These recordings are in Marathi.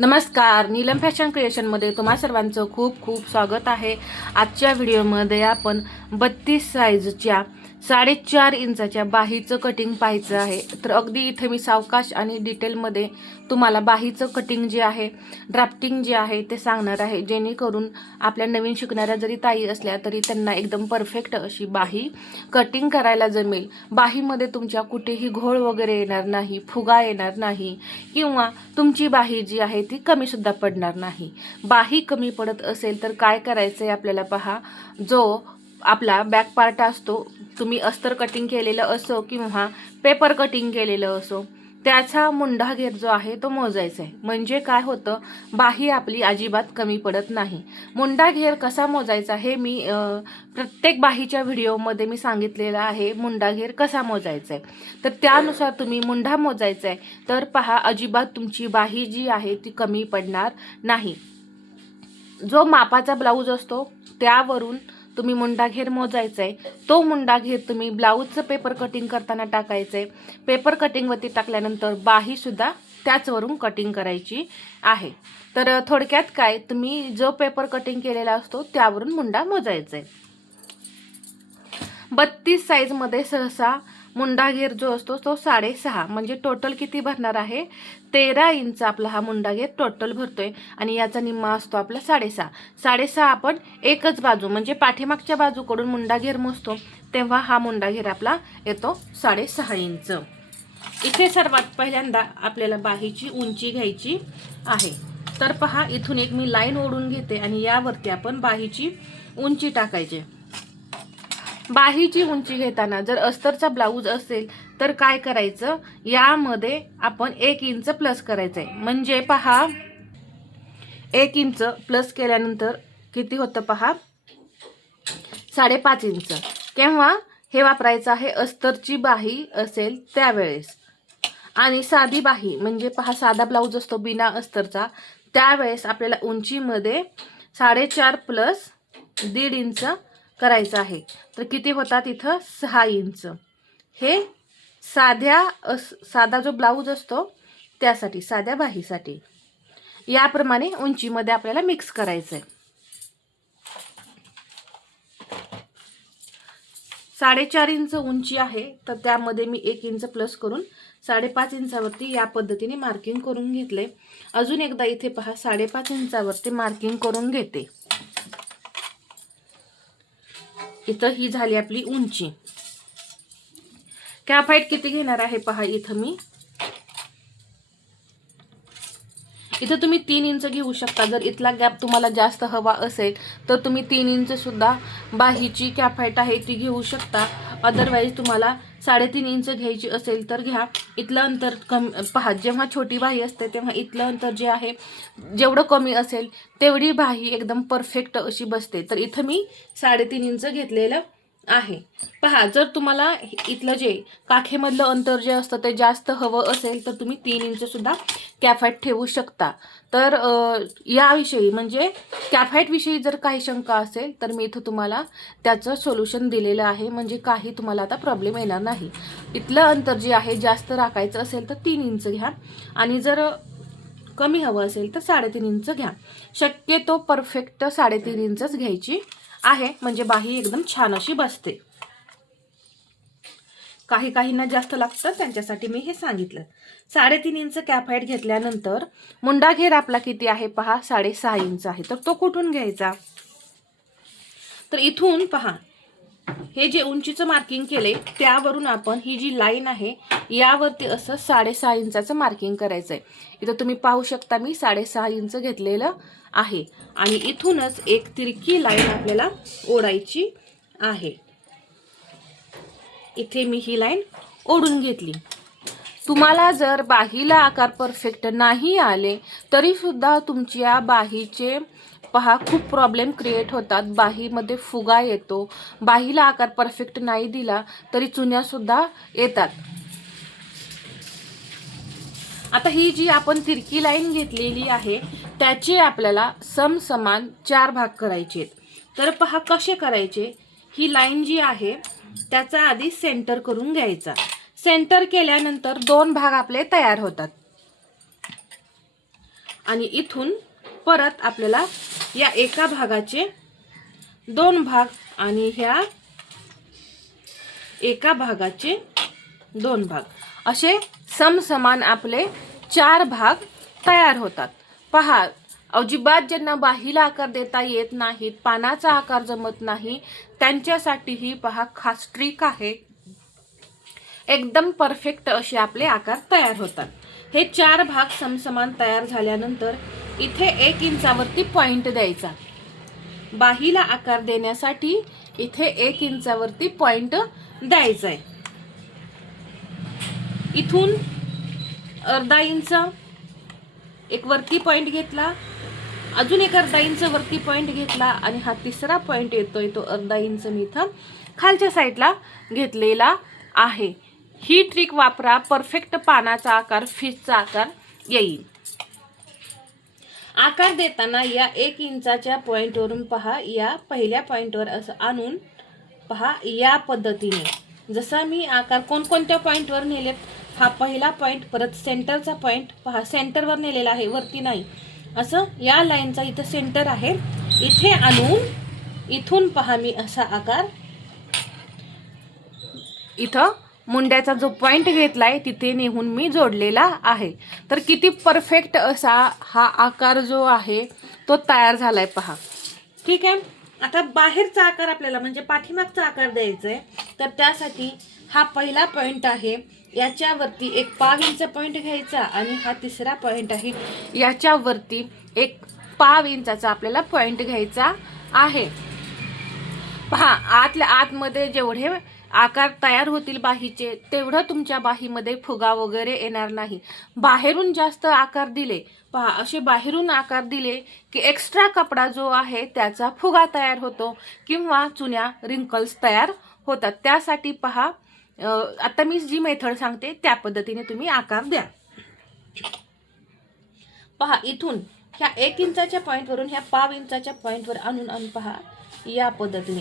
नमस्कार नीलम फॅशन क्रिएशनमध्ये तुम्हा सर्वांचं खूप खूप स्वागत आहे. आजच्या व्हिडिओमध्ये आपण बत्तीस साईजच्या साडेचार इंचाच्या बाहीचं कटिंग पाहायचं आहे. तर अगदी इथे मी सावकाश आणि डिटेलमध्ये तुम्हाला बाहीचं कटिंग जे आहे ड्राफ्टिंग जे आहे ते सांगणार आहे. जेणेकरून आपल्या नवीन शिकणाऱ्या जरी ताई असल्या तरी त्यांना एकदम परफेक्ट अशी बाही कटिंग करायला जमेल. बाहीमध्ये तुमच्या कुठेही घोळ वगैरे येणार नाही फुगा येणार नाही किंवा तुमची बाही जी आहे ती कमीसुद्धा पडणार नाही. बाही कमी पडत असेल तर काय करायचं आहे आपल्याला पहा? जो आपला बॅक पार्ट असतो. तुम्ही अस्तर कटिंग केलेलं असो किंवा पेपर कटिंग केलेलं असो त्याचा मुंडा घेर जो आहे तो मोजायचा आहे. म्हणजे काय होतं? बाही आपली अजिबात कमी पडत नाही. मुंडा घेर कसा मोजायचा हे मी प्रत्येक बाहीच्या व्हिडिओमध्ये मी सांगितलेलं आहे. मुंडा घेर कसा मोजायचा आहे? तर त्यानुसार तुम्ही मुंडा मोजायचा आहे. तर पहा अजिबात तुमची बाही जी आहे ती कमी पडणार नाही. जो मापाचा ब्लाऊज असतो त्यावरून तुम्ही मुंडा घेर मोजायचा आहे तो मुंडा घेर तुम्ही ब्लाऊजचं पेपर कटिंग करताना टाकायचं आहे पेपर कटिंगवरती टाकल्यानंतर बाहीसुद्धा त्याचवरून कटिंग करायची आहे. तर थोडक्यात काय? तुम्ही जो पेपर कटिंग केलेला असतो त्यावरून मुंडा मोजायचा आहे बत्तीस साईजमध्ये सहसा मुंडागेर जो असतो तो साडेसहा म्हणजे टोटल किती भरणार आहे? तेरा इंच आपला हा मुंडागेर टोटल भरतोय आणि याचा निम्मा असतो आपला साडेसहा. साडेसहा आपण एकच बाजू म्हणजे पाठीमागच्या बाजूकडून मुंडागेर मोजतो तेव्हा हा मुंडागेर आपला येतो साडेसहा इंच. इथे सर्वात पहिल्यांदा आपल्याला बाहीची उंची घ्यायची आहे. तर पहा इथून एक मी लाईन ओढून घेते आणि यावरती आपण बाहीची उंची टाकायची. बाहीची उंची घेताना जर अस्तरचा ब्लाऊज असेल तर काय करायचं? यामध्ये आपण एक इंच प्लस करायचं आहे म्हणजे पहा एक इंच प्लस केल्यानंतर किती होतं पहा? साडेपाच इंच. केव्हा? हे वापरायचं आहे अस्तरची बाही असेल त्यावेळेस. आणि साधी बाही म्हणजे पहा साधा ब्लाऊज असतो बिना अस्तरचा. त्यावेळेस आपल्याला उंचीमध्ये साडेचार प्लस दीड इंच करायचं आहे. तर किती होतात इथं? सहा इंच. हे साध्या साधा जो ब्लाऊज असतो त्यासाठी साध्या बाहीसाठी. याप्रमाणे उंचीमध्ये आपल्याला मिक्स करायचं आहे साडेचार इंच उंची आहे तर त्यामध्ये मी एक इंच प्लस करून साडेपाच इंचावरती या पद्धतीने मार्किंग करून घेतले अजून एकदा इथे पहा साडेपाच इंचावरती मार्किंग करून घेते. इथं ही झाली आपली उंची. कॅप हाईट किती घेणार आहे पहा इथं मी. इथं तुम्ही तीन इंच घेऊ शकता. जर इथला गॅप तुम्हाला जास्त हवा असेल तर तुम्ही तीन इंच सुद्धा बाहीची कॅप हाईट आहे ती घेऊ शकता. अदरवाईज तुम्हाला साडेतीन इंच घ्यायची असेल तर घ्या. इथलं अंतर कम पहा जेव्हा छोटी बाही असते तेव्हा इथलं अंतर जे आहे जेवढं कमी असेल तेवढी बाही एकदम परफेक्ट अशी बसते. तर इथं मी साडेतीन इंच घेतलेलं आहे. पहा जर तुम्हाला इथलं जे काखेमधलं अंतर जे असतं ते जास्त हवं असेल तर तुम्ही तीन इंचसुद्धा कॅफॅट ठेवू शकता. तर याविषयी म्हणजे कॅफाईटविषयी जर काही शंका असेल तर मी इथं तुम्हाला त्याचं सोल्युशन दिलेलं आहे. म्हणजे काही तुम्हाला आता प्रॉब्लेम येणार नाही. इथलं अंतर जे आहे जास्त राखायचं असेल तर तीन इंच घ्या. आणि जर कमी हवं असेल तर साडेतीन इंच घ्या. शक्यतो परफेक्ट साडेतीन इंचच घ्यायची आहे. म्हणजे बाही एकदम छान अशी बसते. काही काहींना जास्त लागतं त्यांच्यासाठी मी हे सांगितलं. साडेतीन इंच कॅप हाईट घेतल्यानंतर मुंडा घेर आपला किती आहे पहा? साडेसहा इंच आहे. तर तो कुठून घ्यायचा? तर इथून पहा. हे जे उंचीचं मार्किंग केले त्यावरून आपण ही जी लाईन आहे यावरती असं साडेसहा इंचाचं मार्किंग करायचं आहे इथं तुम्ही पाहू शकता मी साडेसहा इंच घेतलेलं आहे. आणि इथूनच एक तिरकी लाईन आपल्याला ओढायची आहे. इथे मी ही लाईन ओढून घेतली. तुम्हाला जर बाहीला आकार परफेक्ट नाही आले तरीसुद्धा तुमच्या बाहीचे पहा खूप प्रॉब्लेम क्रिएट होतात. बाहीमध्ये फुगा येतो. बाहीला आकार परफेक्ट नाही दिला तरी चुन्यासुद्धा येतात. आता ही जी आपण तिरकी लाईन घेतलेली आहे त्याचे आपल्याला समसमान चार भाग करायचे आहेत. तर पहा कसे करायचे? ही लाईन जी आहे त्याचा आधी सेंटर करून घ्यायचा. सेंटर केल्यानंतर दोन भाग आपले तयार होतात. आणि इथून परत आपल्याला या एका भागाचे दोन भाग आणि ह्या एका भागाचे दोन भाग. असे समसमान आपले चार भाग तयार होतात. पहा अजिबात ज्यांना बाहीला आकार देता येत नाहीत पानाचा आकार जमत नाही त्यांच्यासाठीही पहा खास ट्रिक आहे. एकदम परफेक्ट असे आपले आकार तयार होतात. हे चार भाग समसमान तयार झाल्यानंतर इथे एक इंचावरती पॉइंट द्यायचा. बाहीला आकार देण्यासाठी इथे एक इंचावरती पॉइंट द्यायचा आहे इथून अर्धा इंच एक वरती पॉइंट घेतला. अजून एक अर्धा इंच वरती पॉईंट घेतला आणि हा तिसरा पॉईंट येतोय तो अर्धा इंच मी इथं खालच्या साईडला घेतलेला आहे. ही ट्रिक वापरा परफेक्ट पानाचा आकार फिशचा आकार येईल. आकार देताना या एक इंचाच्या पॉईंटवरून पहा या पहिल्या पॉईंटवर असं आणून पहा या पद्धतीने. जसा मी आकार कोणकोणत्या पॉईंटवर नेलेत हा पहिला पॉईंट परत सेंटरचा पॉईंट पहा सेंटरवर नेलेला आहे वरती नाही. असं या लाईनचा इथं सेंटर आहे. इथे आणून इथून पहा मी असा आकार. इथं मुंड्याचा जो पॉइंट घेतलाय तिथे नेहून मी जोडलेला आहे. तर किती परफेक्ट असा हा आकार जो आहे तो तयार झालाय पहा. ठीक आहे? आता बाहेरचा आकार आपल्याला म्हणजे पाठीमागचा आकार द्यायचा आहे तर त्यासाठी हा पहिला पॉइंट आहे. याच्यावरती एक पाव इंच पॉईंट घ्यायचा आणि हा तिसरा पॉईंट आहे. याच्यावरती एक पाव इंचाचा आपल्याला पॉईंट घ्यायचा आहे. पहा आतल्या आतमध्ये जेवढे आकार तयार होतील बाहीचे तेवढं तुमच्या बाहीमध्ये फुगा वगैरे येणार नाही. बाहेरून जास्त आकार दिले पहा असे बाहेरून आकार दिले की एक्स्ट्रा कपडा जो आहे त्याचा फुगा तयार होतो किंवा चुन्या रिंकल्स तयार होतात. त्यासाठी पहा आता मी जी मेथड सांगते त्या पद्धतीने तुम्ही आकार द्या. पहा इथून ह्या एक इंचाच्या पॉईंटवरून ह्या पाव इंचाच्या पॉईंटवर आणून आणून पहा या पद्धतीने.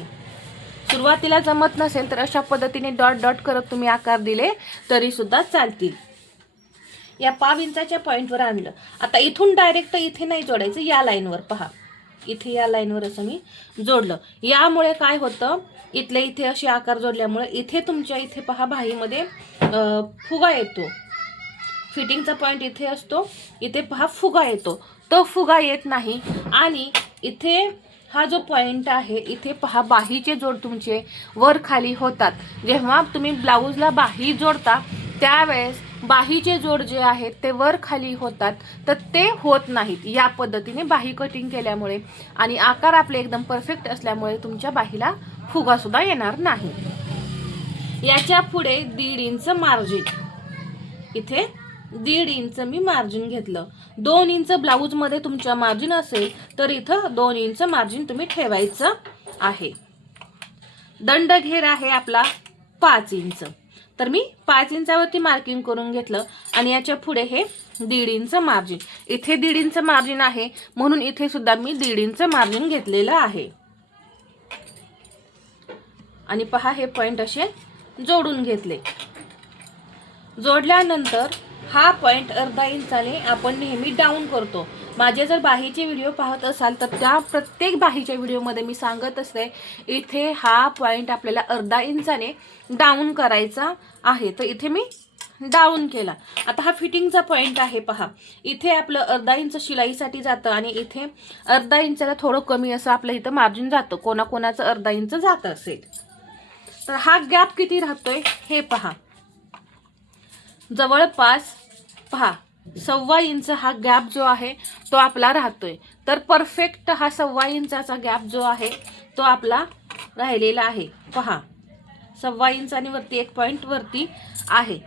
सुरुवातीला जमत नसेल तर अशा पद्धतीने डॉट डॉट करत तुम्ही आकार दिले तरी सुद्धा चालतील. या पाव इंचाच्या पॉईंटवर आणलं. आता इथून डायरेक्ट इथे नाही जोडायचं या लाईनवर पहा. इथे या लाईनवर असं मी जोडलं. यामुळे काय होतं इथले इथे असे आकार जोडल्यामुळे इथे तुमच्या इथे पहा बाहीमध्ये फुगा येतो. फिटिंगचा पॉईंट इथे असतो इथे पहा फुगा येतो. तो फुगा येत नाही आणि इथे हा जो पॉईंट आहे इथे पहा बाहीचे जोड तुमचे वर खाली होतात. जेव्हा तुम्ही ब्लाऊजला बाही जोडता त्यावेळेस बाहीचे जोड जे आहेत ते वर खाली होतात तर ते होत नाहीत. या पद्धतीने बाही कटिंग केल्यामुळे आणि आकार आपले एकदम परफेक्ट असल्यामुळे तुमच्या बाहीला फुगासुद्धा येणार नाही. याच्यापुढे दीड इंच मार्जिन इथे दीड इंच मी मार्जिन घेतलं. दोन इंच ब्लाऊजमध्ये तुमच्या मार्जिन असेल तर इथं दोन इंच मार्जिन तुम्ही ठेवायचं आहे. दंड घेर आहे आपला पाच इंच. तर मी पाच इंचावरती मार्किंग करून घेतलं आणि याच्यापुढे हे दीड इंच मार्जिन इथे दीड इंच मार्जिन आहे म्हणून इथे सुद्धा मी दीड इंच मार्जिन घेतलेलं आहे. आणि पहा हे पॉईंट असे जोडून घेतले. जोडल्यानंतर हा पॉईंट अर्धा इंचाने आपण नेहमी डाऊन करतो. माझे जर बाहीचे व्हिडिओ पाहत असाल तर त्या प्रत्येक बाहीच्या व्हिडिओमध्ये मी सांगत असते इथे हा पॉईंट आपल्याला अर्धा इंचाने डाऊन करायचा आहे. तर इथे मी डाऊन केला. आता हा फिटिंगचा पॉईंट आहे पहा. इथे आपलं अर्धा इंच शिलाईसाठी जातं आणि इथे अर्धा इंचाला थोडं कमी असं आपलं इथं मार्जिन जातं. कोणाकोणाचं अर्धा इंच जात असेल. तर हा गॅप किती राहतोय? हे पहा. जवळपास पहा सव्वा इंच हा गॅप जो आहे तो आपला राहतोय. तर परफेक्ट हा सव्वा इंचाचा गॅप जो आहे तो आपला राहिलेला आहे. पहा सव्वा इंच आणि वरती एक पॉईंट वरती आहे.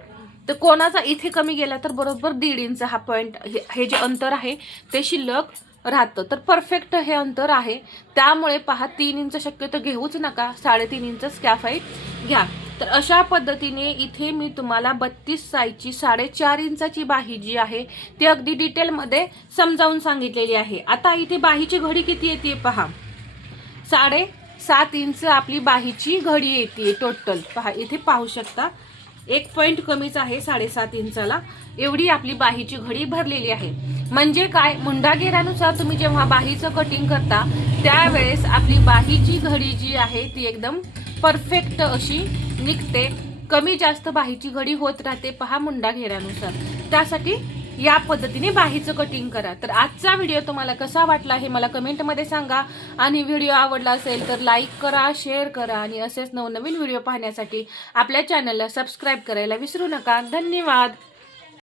तर कोणाचा इथे कमी गेला तर बरोबर दीड इंच हा पॉईंट हे जे अंतर आहे ते शिल्लक राहतं. तर परफेक्ट हे अंतर आहे. त्यामुळे पहा तीन इंच शक्यतो घेऊच नका. साडेतीन इंच स्कॅफाईट घ्या. तर अशा पद्धतीने इथे मी तुम्हाला बत्तीस साईजची साडेचार इंचाची बाही जी आहे ती अगदी डिटेलमध्ये समजावून सांगितलेली आहे. आता इथे बाहीची घडी किती येते पहा. साडे सात इंच आपली बाहीची घडी येते टोटल पहा इथे पाहू शकता. एक पॉईंट कमीच आहे साडेसात इंचाला. एवढी आपली बाहीची घडी भरलेली आहे. म्हणजे काय? मुंडा घेरानुसार तुम्ही जेव्हा बाहीचं कटिंग करता त्यावेळेस आपली बाहीची घडी जी आहे ती एकदम परफेक्ट अशी निघते. कमी जास्त बाहीची घडी होत राहते. पहा मुंडा घेरानुसार त्यासाठी या पद्धतीने बाहीचं कटिंग करा. तर आजचा व्हिडिओ तुम्हाला कसा वाटला हे मला कमेंटमध्ये सांगा. आणि व्हिडिओ आवडला असेल तर लाईक करा शेअर करा आणि असेच नवनवीन व्हिडिओ पाहण्यासाठी आपल्या चॅनलला सबस्क्राईब करायला विसरू नका. धन्यवाद.